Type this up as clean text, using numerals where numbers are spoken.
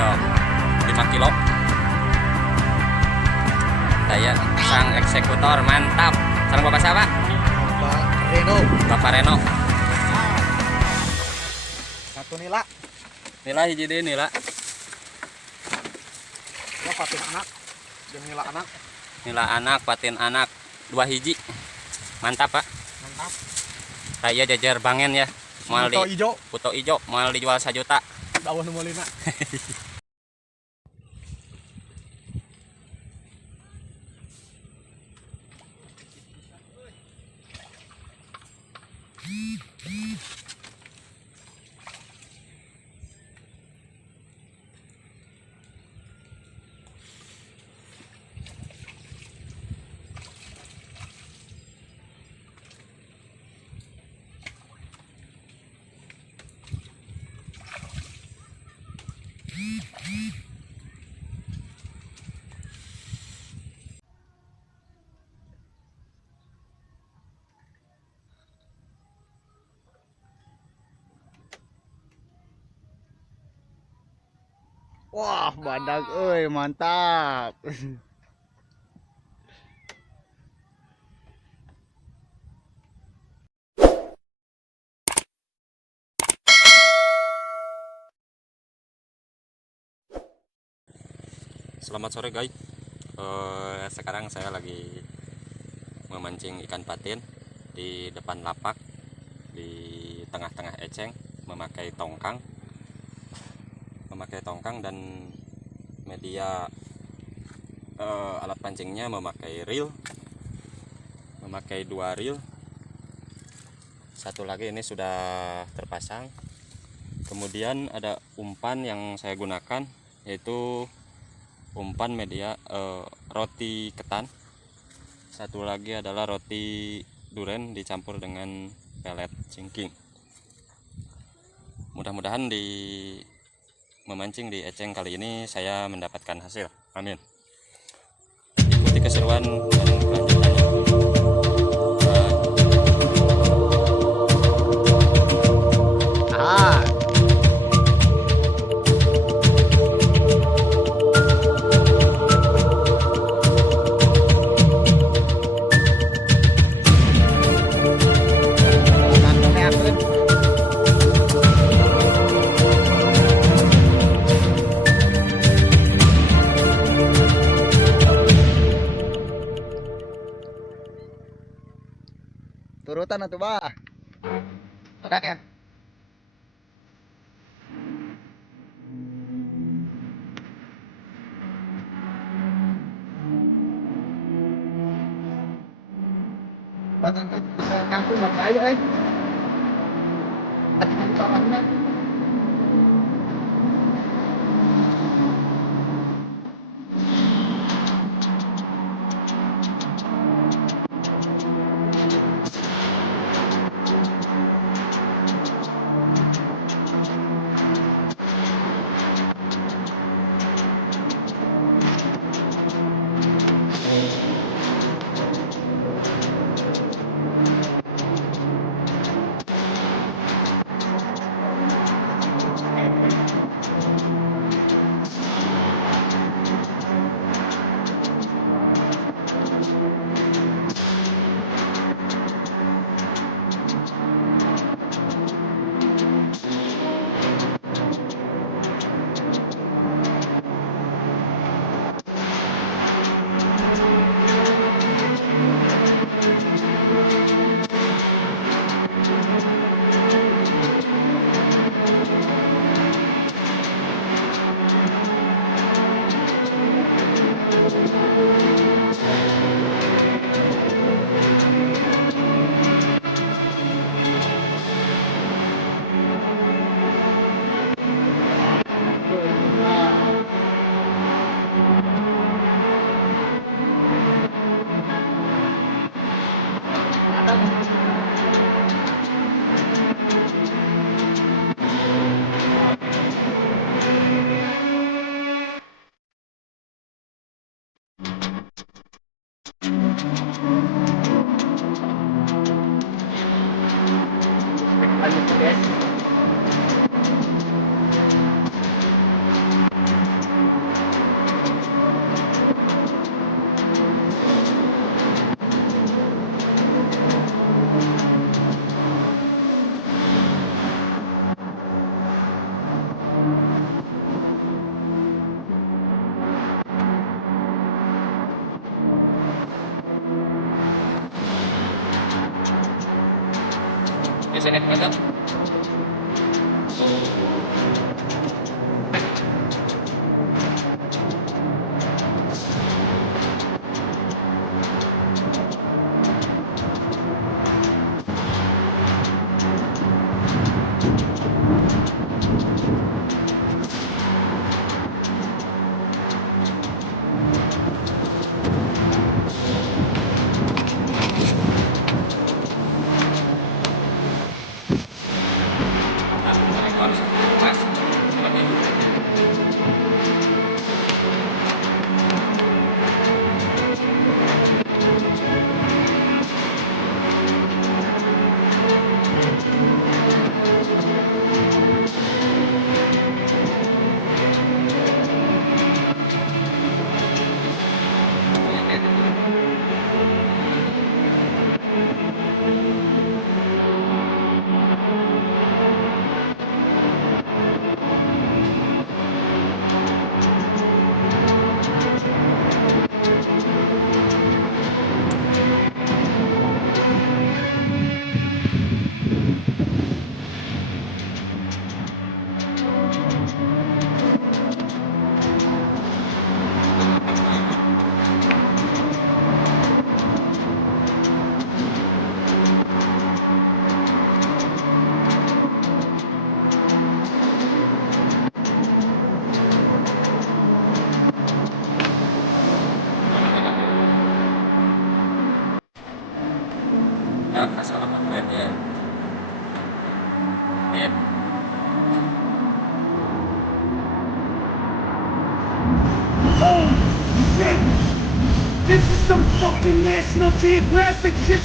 Yo, 5 kilo. Saya sang eksekutor, mantap. Sarang Bapak siapa? Bapak Reno. Bapak Reno. Satu nila. Nila hiji deui nila. Ya patin anak. Jeung nila anak. Nila anak, patin anak, 2 hiji. Mantap, Pak. Mantap. Raya jajar bangen ya. Moal Puto di ijo. Puto ijo, moal dijual 1 juta. Daun mulina. Wah, badak euy, mantap. Selamat sore guys. Sekarang saya lagi memancing ikan patin di depan lapak di tengah-tengah eceng, memakai tongkang dan media alat pancingnya memakai reel, memakai 2 reel. Satu lagi ini sudah terpasang. Kemudian ada umpan yang saya gunakan, yaitu umpan media roti ketan. Satu lagi adalah roti duren dicampur dengan pelet cingking. Mudah-mudahan di memancing di eceng kali ini saya mendapatkan hasil. Amin. Ikuti keseruan dan kelanjutannya. Ah, turutan atuh, Bah. Oke. Batang bisa kampung apa aja, Bisa nih, mantap. Nah, ekor pas lebih. Ya, assalamualaikum ya. Ya. This is some fucking National Geographic shit.